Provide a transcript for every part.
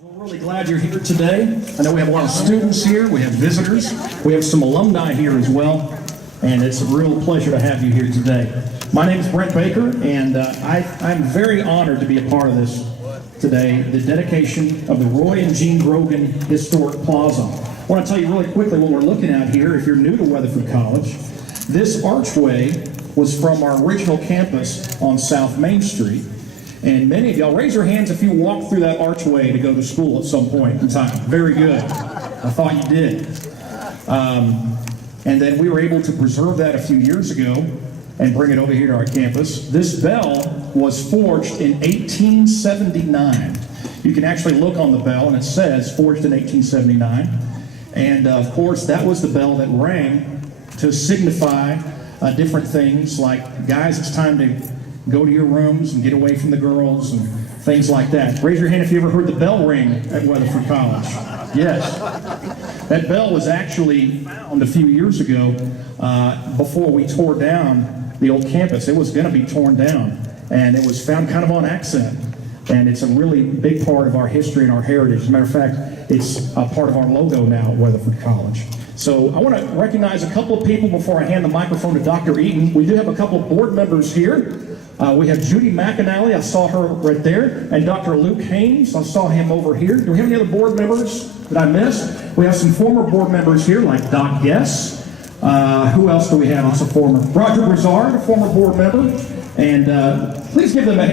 We're really glad you're here today. I know we have a lot of students here, we have visitors, we have some alumni here as well, and it's a real pleasure to have you here today. My name is Brent Baker, and I'm very honored to be a part of this today, the dedication of the Roy and Jeanne Grogran Historic Plaza. I want to tell you really quickly what we're looking at here. If you're new to Weatherford College, this archway was from our original campus on South Main Street. And many of y'all, raise your hands if you walked through that archway to go to school at some point in time. Very good. I thought you did. And then we were able to preserve that a few years ago and bring it over here to our campus. This bell was forged in 1879. You can actually look on the bell and it says forged in 1879. And of course, that was the bell that rang to signify different things like, guys, it's time to go to your rooms and get away from the girls and things like that. Raise your hand if you ever heard the bell ring at Weatherford College. Yes. That bell was actually found a few years ago before we tore down the old campus. It was going to be torn down, and it was found kind of on accident. And it's a really big part of our history and our heritage. As a matter of fact, it's a part of our logo now at Weatherford College. So I want to recognize a couple of people before I hand the microphone to Dr. Eaton. We do have a couple of board members here. We have Judy McAnally, I saw her right there, and Dr. Luke Haynes, I saw him over here. Do we have any other board members that I missed? We have some former board members here, like Doc Guess. Who else do we have that's a former? Roger Brizard, a former board member. And please give them a,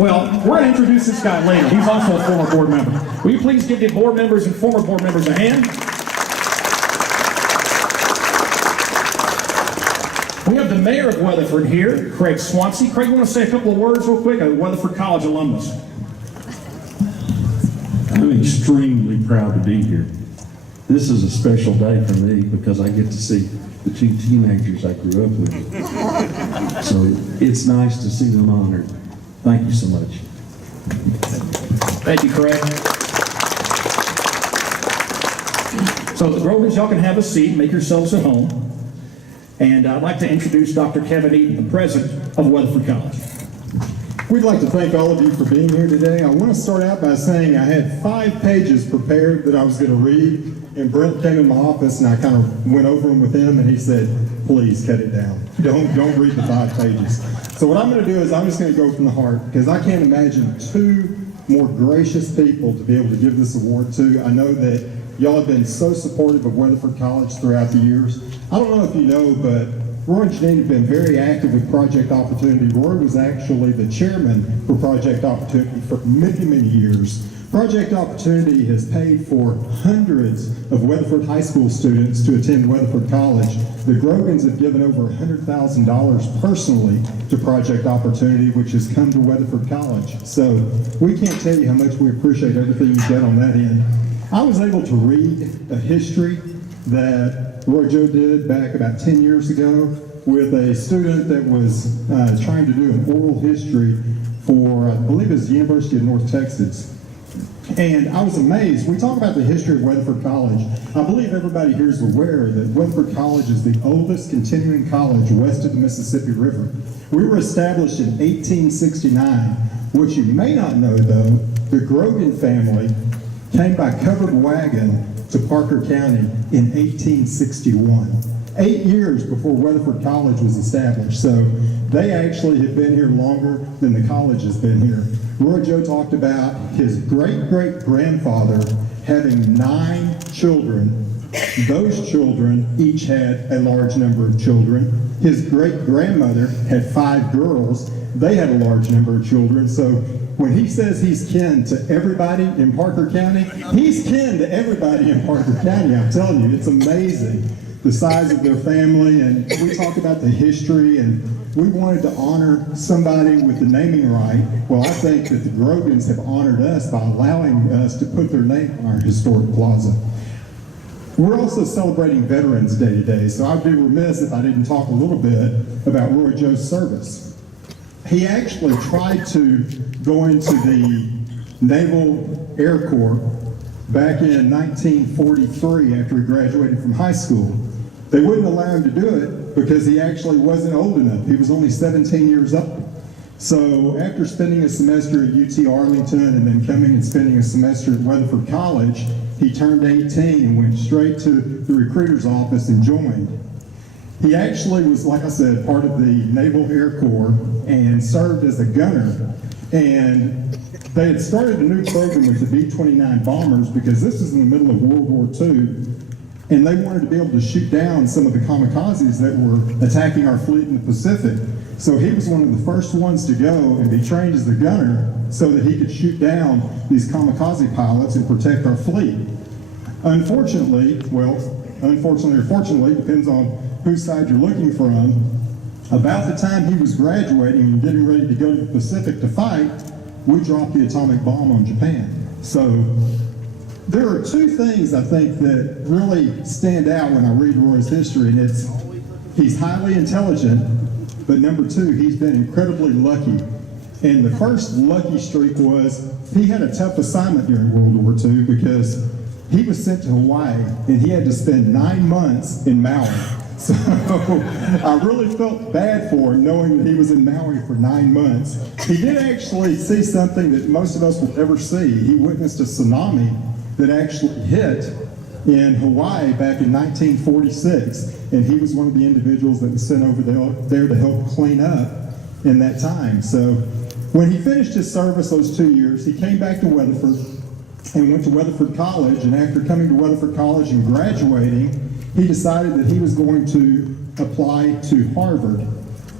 well, we're going to introduce this guy later. He's also a former board member. Will you please give the board members and former board members a hand? We have the mayor of Weatherford here, Craig Swansea. Craig, you want to say a couple of words real quick? A Weatherford College alumnus. I'm extremely proud to be here. This is a special day for me because I get to see the two teenagers I grew up with. So it's nice to see them honored. Thank you so much. Thank you, Craig. So the Grograns, y'all can have a seat, make yourselves at home. And I'd like to introduce Dr. Kevin Eaton, the president of Weatherford College. We'd like to thank all of you for being here today. I want to start out by saying I had 5 pages prepared that I was going to read, and Brent came in my office and I kind of went over them with him, and he said, please cut it down. Don't read the 5 pages. So what I'm going to do is I'm just going to go from the heart, because I can't imagine 2 more gracious people to be able to give this award to. I know that y'all have been so supportive of Weatherford College throughout the years. I don't know if you know, but Roy and Jeanne have been very active with Project Opportunity. Roy was actually the chairman for Project Opportunity for many, many years. Project Opportunity has paid for hundreds of Weatherford high school students to attend Weatherford College. The Grograns have given over $100,000 personally to Project Opportunity, which has come to Weatherford College. So we can't tell you how much we appreciate everything you've done on that end. I was able to read a history that Roy Joe did back about 10 years ago with a student that was trying to do an oral history for, I believe it was the University of North Texas. And I was amazed. We talk about the history of Weatherford College. I believe everybody here is aware that Weatherford College is the oldest continuing college west of the Mississippi River. We were established in 1869. What you may not know, though, the Grogran family came by covered wagon to Parker County in 1861. 8 years before Weatherford College was established. So they actually have been here longer than the college has been here. Roy Joe talked about his great-great-grandfather having 9 children. Those children each had a large number of children. His great-grandmother had 5 girls. They had a large number of children. So when he says he's kin to everybody in Parker County, he's kin to everybody in Parker County. I'm telling you, it's amazing the size of their family. And we talk about the history, and we wanted to honor somebody with the naming right. Well, I think that the Grograns have honored us by allowing us to put their name on our historic plaza. We're also celebrating Veterans Day today, so I'd be remiss if I didn't talk a little bit about Roy Joe's service. He actually tried to go into the Naval Air Corps back in 1943 after he graduated from high school. They wouldn't allow him to do it because he actually wasn't old enough. He was only 17 years old. So after spending a semester at UT Arlington and then coming and spending a semester at Weatherford College, he turned 18 and went straight to the recruiter's office and joined. He actually was, like I said, part of the Naval Air Corps and served as a gunner. And they had started a new program with the B-29 bombers because this was in the middle of World War II, and they wanted to be able to shoot down some of the kamikazes that were attacking our fleet in the Pacific. So he was one of the first ones to go and be trained as a gunner so that he could shoot down these kamikaze pilots and protect our fleet. Unfortunately or fortunately, depends on whose side you're looking from, about the time he was graduating and getting ready to go to the Pacific to fight, we dropped the atomic bomb on Japan. So there are two things I think that really stand out when I read Roy's history, and it's he's highly intelligent, but number two, he's been incredibly lucky. And the first lucky streak was he had a tough assignment during World War II because he was sent to Hawaii and he had to spend 9 months in Maui. So I really felt bad for him knowing that he was in Maui for 9 months. He did actually see something that most of us will never see. He witnessed a tsunami that actually hit in Hawaii back in 1946, and he was one of the individuals that was sent over there to help clean up in that time. So when he finished his service those 2 years, he came back to Weatherford and went to Weatherford College, and after coming to Weatherford College and graduating, he decided that he was going to apply to Harvard.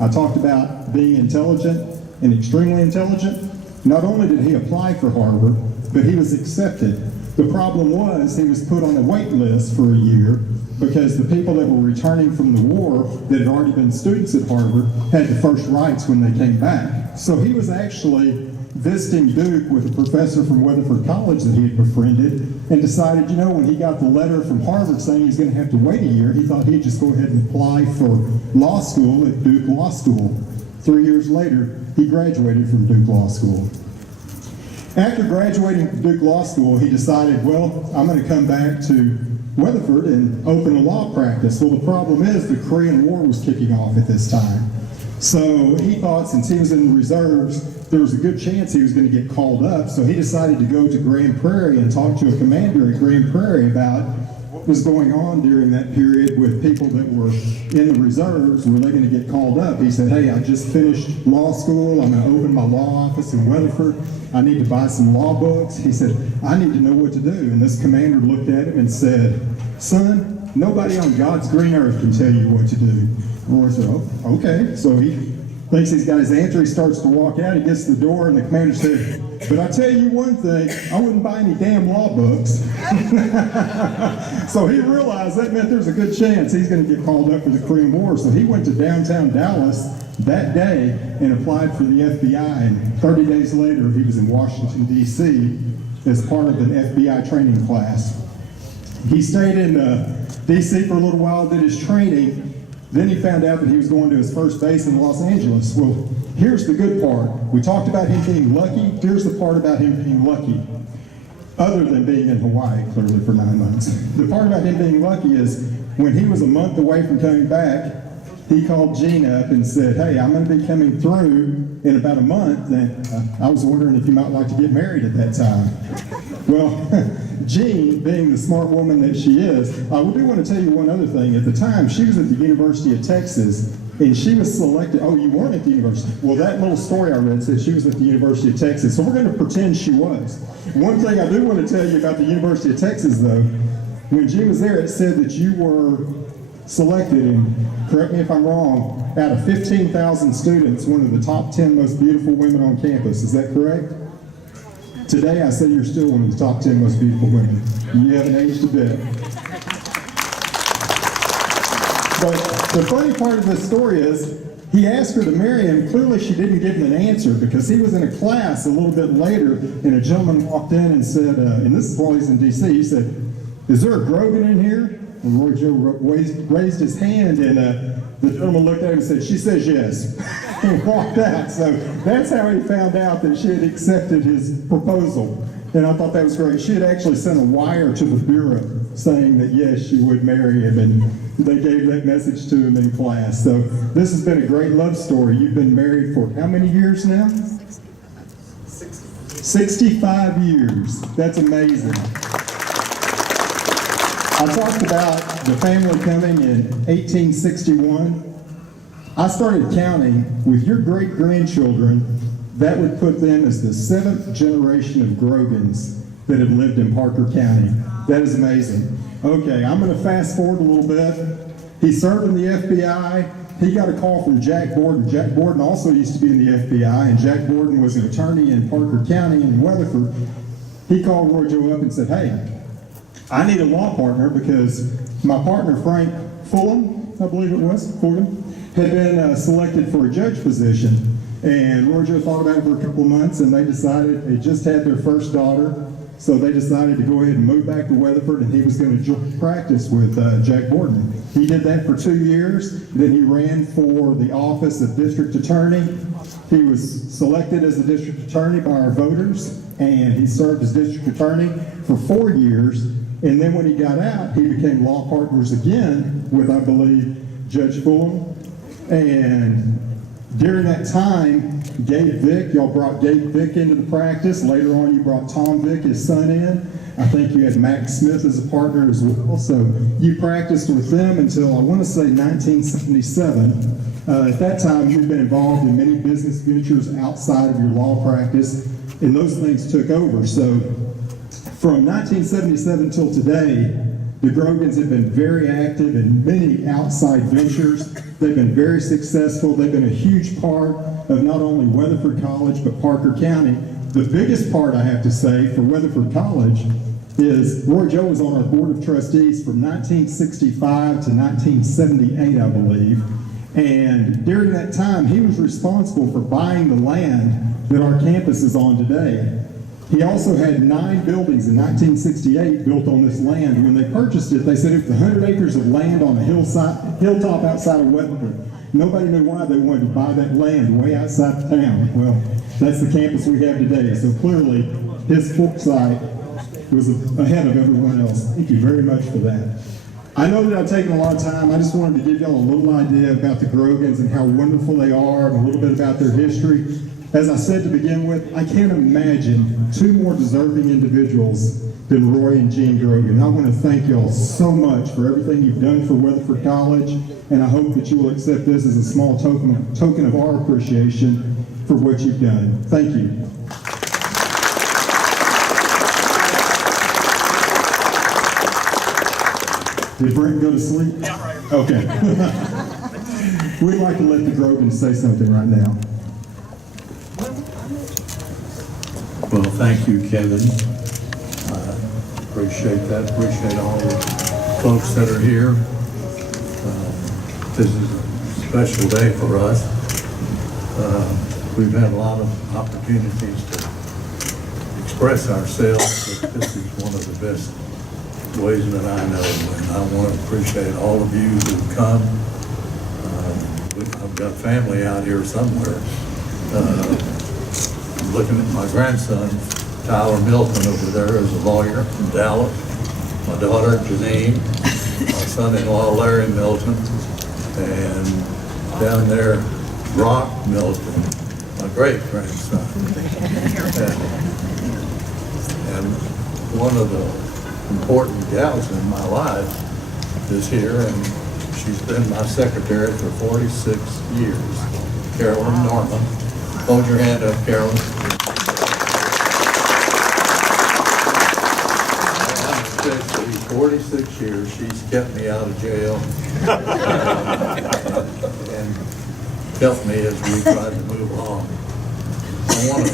I talked about being intelligent and extremely intelligent. Not only did he apply for Harvard, but he was accepted. The problem was he was put on a wait list for a year because the people that were returning from the war that had already been students at Harvard had the first rights when they came back. So he was actually visiting Duke with a professor from Weatherford College that he had befriended, and decided, you know, when he got the letter from Harvard saying he's going to have to wait a year, he thought he'd just go ahead and apply for law school at Duke Law School. 3 years later, he graduated from Duke Law School. After graduating from Duke Law School, he decided, well, I'm going to come back to Weatherford and open a law practice. Well, the problem is the Korean War was kicking off at this time. So he thought since he was in the reserves, there was a good chance he was going to get called up. So he decided to go to Grand Prairie and talk to a commander at Grand Prairie about what was going on during that period with people that were in the reserves. Were they going to get called up? He said, hey, I just finished law school. I'm going to open my law office in Weatherford. I need to buy some law books. He said, I need to know what to do. And this commander looked at him and said, son, nobody on God's green earth can tell you what to do. Roy said, oh, okay. So he thinks he's got his answer. He starts to walk out. He gets to the door, and the commander said, but I tell you one thing, I wouldn't buy any damn law books. So he realized that meant there's a good chance he's going to get called up for the Korean War. So he went to downtown Dallas that day and applied for the FBI. And 30 days later, he was in Washington, D.C. as part of an FBI training class. He stayed in D.C. for a little while, did his training. Then he found out that he was going to his first base in Los Angeles. Well, here's the good part. We talked about him being lucky. Here's the part about him being lucky. Other than being in Hawaii, clearly, for 9 months. The part about him being lucky is when he was a month away from coming back, he called Jeanne up and said, hey, I'm going to be coming through in about a month, and I was wondering if you might like to get married at that time. Well, Jeanne, being the smart woman that she is, I do want to tell you one other thing. At the time, she was at the University of Texas, and she was selected. Oh, you weren't at the university? Well, that little story I read said she was at the University of Texas, so we're going to pretend she was. One thing I do want to tell you about the University of Texas, though, when Jeanne was there, it said that you were selected, and correct me if I'm wrong, out of 15,000 students, one of the top 10 most beautiful women on campus. Is that correct? Today, I say you're still one of the top 10 most beautiful women. You haven't aged a bit. But the funny part of this story is, he asked her to marry him. Clearly, she didn't give him an answer because he was in a class a little bit later, and a gentleman walked in and said, and this is while he's in D.C., he said, is there a Grogan in here? And Roy Joe raised his hand, and the gentleman looked at him and said, she says yes, and walked out. So that's how he found out that she had accepted his proposal. And I thought that was great. She had actually sent a wire to the bureau saying that yes, she would marry him, and they gave that message to him in class. So this has been a great love story. You've been married for how many years now? 65 years. That's amazing. I talked about the family coming in 1861. I started counting with your great-grandchildren. That would put them as the 7th generation of Grogans that have lived in Parker County. That is amazing. Okay, I'm going to fast forward a little bit. He served in the FBI. He got a call from Jack Borden. Jack Borden also used to be in the FBI, and Jack Borden was an attorney in Parker County in Weatherford. He called Roy Joe up and said, hey, I need a law partner because my partner, Frank Fulham, I believe it was, Fulham, had been selected for a judge position. And Roy Joe thought about it for a couple of months, and they decided, they just had their first daughter, so they decided to go ahead and move back to Weatherford, and he was going to practice with Jack Borden. He did that for 2 years. Then he ran for the office of district attorney. He was selected as the district attorney by our voters, and he served as district attorney for 4 years. And then when he got out, he became law partners again with, I believe, Judge Fulham. And during that time, Gabe Vick, y'all brought Gabe Vick into the practice. Later on, you brought Tom Vick, his son, in. I think you had Max Smith as a partner as well. So you practiced with them until, I want to say, 1977. At that time, you'd been involved in many business ventures outside of your law practice, and those things took over. So from 1977 till today, the Grogans have been very active in many outside ventures. They've been very successful. They've been a huge part of not only Weatherford College, but Parker County. The biggest part, I have to say, for Weatherford College is Roy Joe was on our board of trustees from 1965 to 1978, I believe. And during that time, he was responsible for buying the land that our campus is on today. He also had 9 buildings in 1968 built on this land. When they purchased it, they said it was 100 acres of land on a hilltop outside of Weatherford. Nobody knew why they wanted to buy that land way outside of town. Well, that's the campus we have today. So clearly, his foresight was ahead of everyone else. Thank you very much for that. I know that I've taken a lot of time. I just wanted to give y'all a little idea about the Grogans and how wonderful they are and a little bit about their history. As I said to begin with, I can't imagine 2 more deserving individuals than Roy and Jeanne Grogran. I want to thank y'all so much for everything you've done for Weatherford College, and I hope that you will accept this as a small token of our appreciation for what you've done. Thank you. Did Brent go to sleep? Yeah, right. Okay. We'd like to let the Grogans say something right now. Well, thank you, Kevin. Appreciate that. Appreciate all the folks that are here. This is a special day for us. We've had a lot of opportunities to express ourselves, but this is one of the best ways that I know. And I want to appreciate all of you who've come. I've got family out here somewhere. Looking at my grandson, Tyler Milton over there, is a lawyer in Dallas. My daughter, Janine, my son-in-law, Larry Milton, and down there, Brock Milton, my great-grandson. And one of the important gals in my life is here, and she's been my secretary for 46 years, Carolyn Norman. Hold your hand up, Carolyn. 46 years, she's kept me out of jail and helped me as we tried to move along. I want to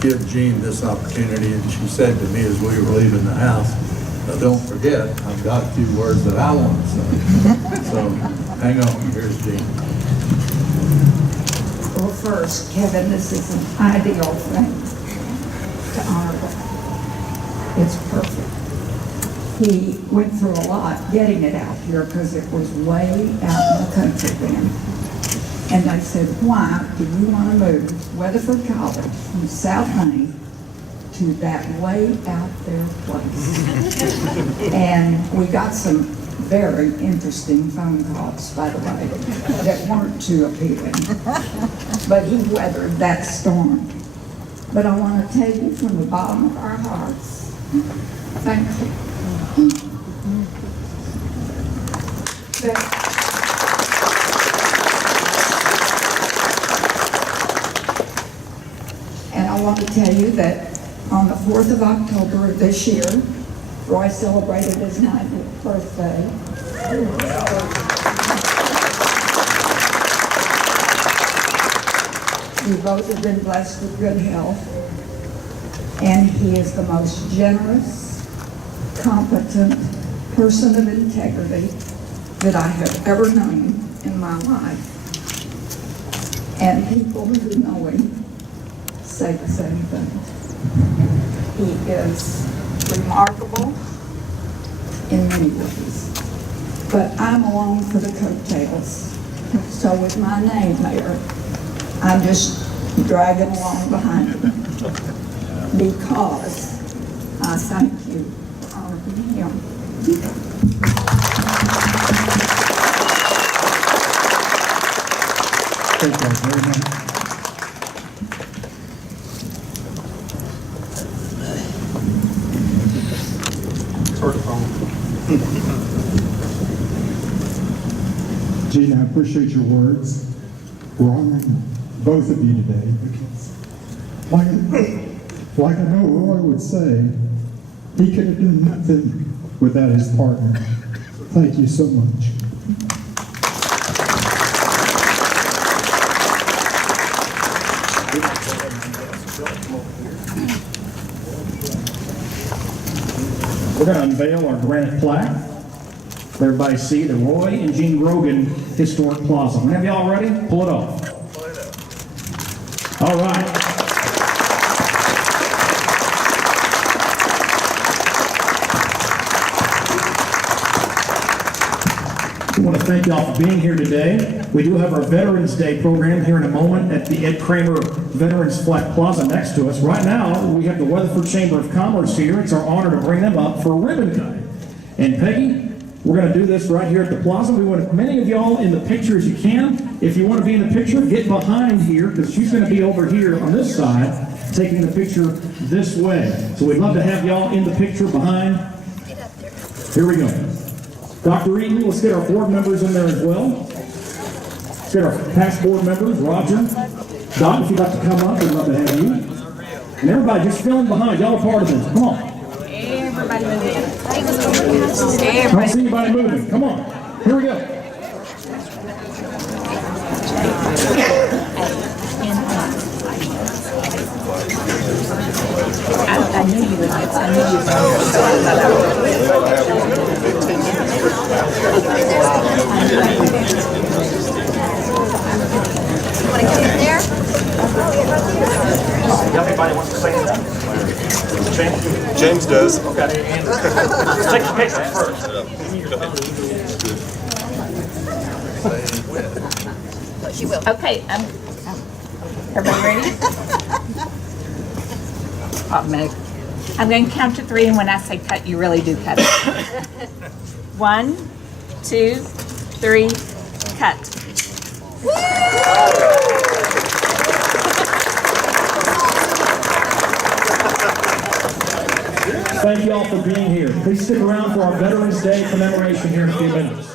give Jeanne this opportunity, and she said to me as we were leaving the house, now don't forget, I've got a few words that I want to say. So hang on, here's Jeanne. Well, first, Kevin, this is an ideal thing to honor God. It's perfect. He went through a lot getting it out here because it was way out in the country then. And they said, why do you want to move Weatherford College from South Main to that way out there place. And we got some very interesting phone calls, by the way, that weren't too appealing. But he weathered that storm. But I want to tell you from the bottom of our hearts, thank you. And I want to tell you that on the 4th of October of this year, Roy celebrated his 90th birthday. We both have been blessed with good health, and he is the most generous, competent person of integrity that I have ever known in my life. And people who know him say the same thing. He is remarkable in many ways. But I'm along for the coattails. So with my name there, I'm just dragging along behind him because I thank you for honoring him. Thank you very much. Jeanne, I appreciate your words. We're honoring both of you today because, like I know Roy would say, he could have done nothing without his partner. Thank you so much. We're going to unveil our granite plaque. Let everybody see the Roy and Jeanne Grogran Historic Plaza. Whenever y'all ready, pull it off. All right. We want to thank y'all for being here today. We do have our Veterans Day program here in a moment at the Ed Kramer Veterans Flag Plaza next to us. Right now, we have the Weatherford Chamber of Commerce here. It's our honor to bring them up for ribbon cutting. And Peggy, we're going to do this right here at the plaza. We want many of y'all in the picture as you can. If you want to be in the picture, get behind here because she's going to be over here on this side taking the picture this way. So we'd love to have y'all in the picture behind. Here we go. Dr. Eaton, let's get our board members in there as well. Let's get our past board members, Roger. Doc, if you'd like to come up, we'd love to have you. And everybody just fill in behind. Y'all are part of this. Come on. Everybody move in. I don't see anybody moving. Come on. Here we go. I knew you would. I knew you would. You want to get in there? Everybody wants to say anything? James does. Okay. Take the picture first. She will. Okay, everybody ready? Automatic. I'm going to count to 3, and when I say cut, you really do cut it. 1, 2, 3, cut. Thank you all for being here. Please stick around for our Veterans Day commemoration here in a few minutes.